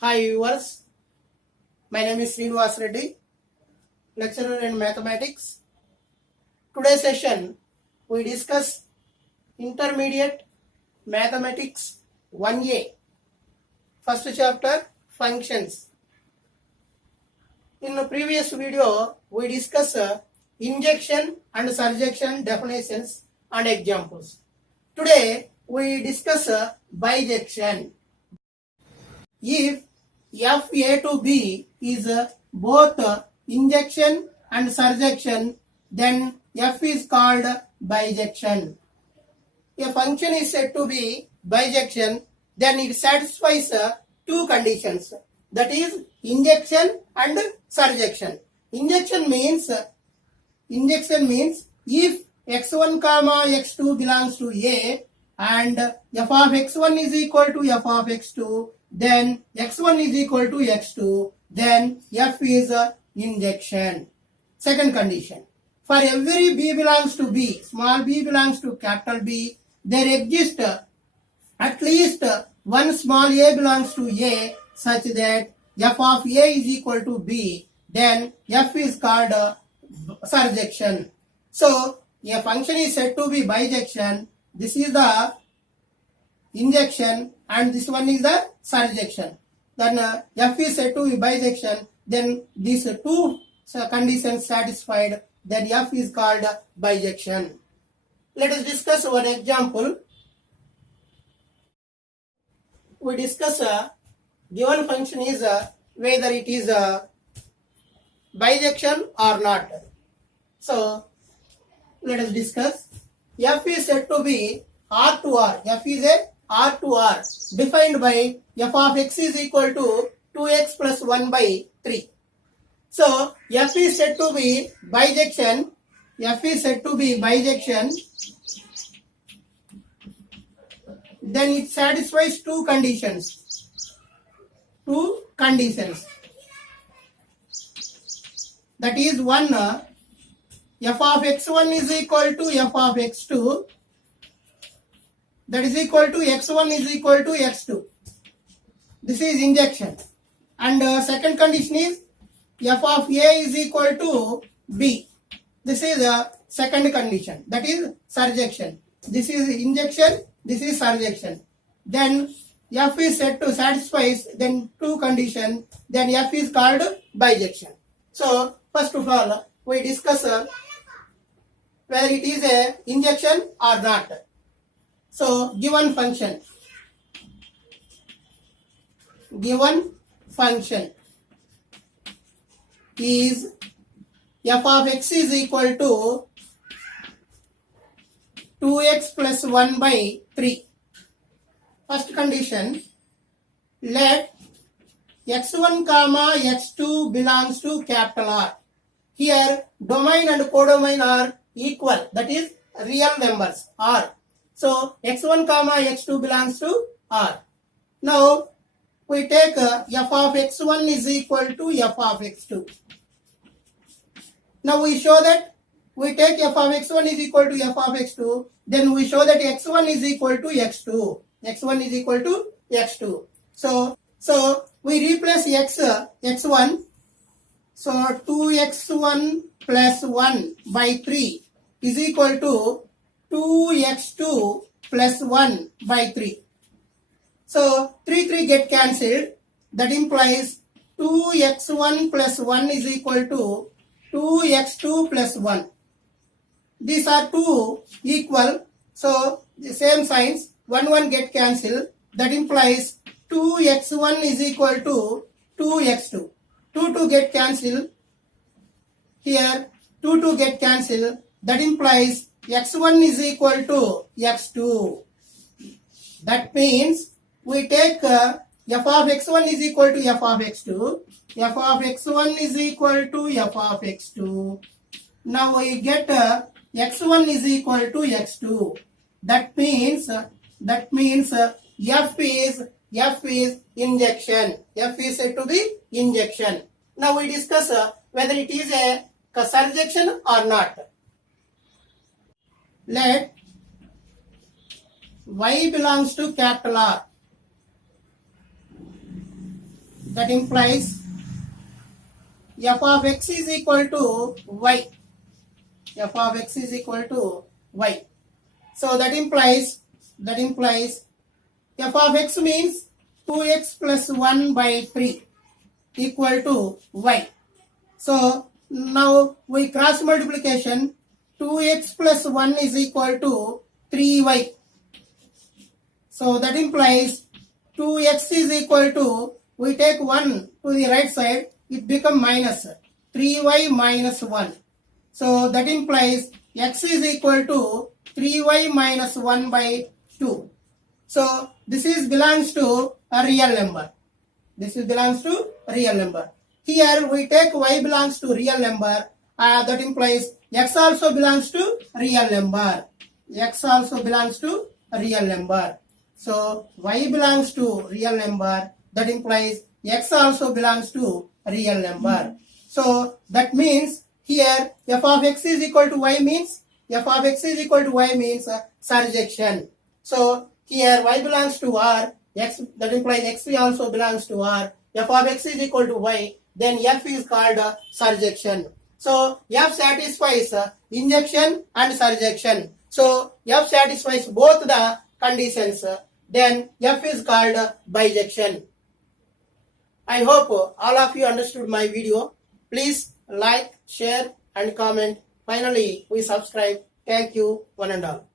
Hi viewers, my name is Srinivas Reddy, lecturer in mathematics. Today's session we discuss intermediate mathematics 1A, first chapter functions. In the previous video we discussed injection and surjection definitions and examples. Today we discuss bijection. If FA to B is both injection and surjection, then F is called bijection. A function is said to be bijection, then it satisfies two conditions, that is injection and surjection. Injection means if x1 comma x2 belongs to A and f of x1 is equal to f of x2, then x1 is equal to x2, then f is injection. Second condition, for every b belongs to B, small b belongs to capital B, there exists at least one small a belongs to A such that f of A is equal to B, then f is called surjection. So a function is said to be bijection. This is the injection and this one is the surjection. Then f is said to be bijection. Then these two conditions satisfied, then f is called bijection. Let us discuss one example. We discuss given function is whether it is bijection or not. So let us discuss. F is said to be R to R. F is a R to R defined by f of x is equal to 2x plus 1 by 3. So f is said to be bijection. F is said to be bijection. Then it satisfies two conditions. Two conditions. That is one, f of x1 is equal to f of x2. That is equal to x1 is equal to x2. This is injection. And second condition is f of A is equal to B. This is the second condition. That is surjection. This is injection. This is surjection. Then f is said to satisfy then two conditions. Then f is called bijection. So first of all we discuss whether it is a injection or not. So given function is f of x is equal to 2x plus 1 by 3. First condition, let x1 comma x2 belongs to capital R. Here domain and codomain are equal, that is real numbers R. So x1 comma x2 belongs to R. Now we take f of x1 is equal to f of x2. Now we show that we take f of x1 is equal to f of x2, then we show that x1 is equal to x2. x1 is equal to x2. So we replace x1. So 2x1 plus 1 by 3 is equal to 2x2 plus 1 by 3. So 3 get cancelled. That implies 2x1 plus 1 is equal to 2x2 plus 1. These are two equal. So the same signs, 1 get cancelled. That implies 2x1 is equal to 2x2. 2 get cancelled. Here 2 get cancelled. That implies x1 is equal to x2. That means we take f of x1 is equal to f of x2. F of x1 is equal to f of x2. Now we get x1 is equal to x2. That means f is injection. F is said to be injection. Now we discuss whether it is a surjection or not. Let y belongs to capital R. that implies f of x is equal to y. F of x is equal to y. So that implies f of x means 2x plus 1 by 3 equal to y. So now we cross multiplication. 2x plus 1 is equal to 3y. So that implies 2x is equal to, we take 1 to the right side, it becomes minus 3y minus 1. So that implies x is equal to 3y minus 1 by 2. So this is belongs to a real number. This is belongs to real number. Here we take y belongs to real number. That implies x also belongs to real number. X also belongs to a real number. So y belongs to real number. That implies x also belongs to a real number. So that means here f of x is equal to y means surjection. So here y belongs to R, x, that implies x also belongs to R. F of x is equal to y, then f is called surjection. So f satisfies injection and surjection. So f satisfies both the conditions. Then f is called bijection. I hope all of you understood my video. Please like, share and comment. Finally, we subscribe. Thank you, one and all.